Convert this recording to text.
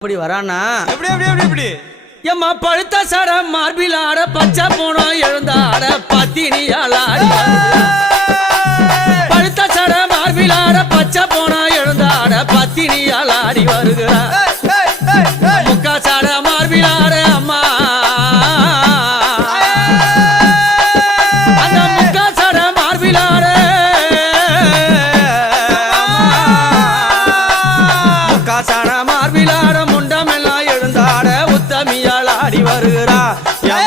இப்படி வரானா? எப்படி எப்படி எப்படி எப்படி? எம்மா பழுத்த சட மார்பில் ஆட பச்சை போனோம் எழுந்த ஆட பத்தினியால் ஆடி. பழுத்த சட மார்பில் ஆட பச்சை போனோம் எழுந்த ஆட பத்தினியால் ஆடி வருகிறார்.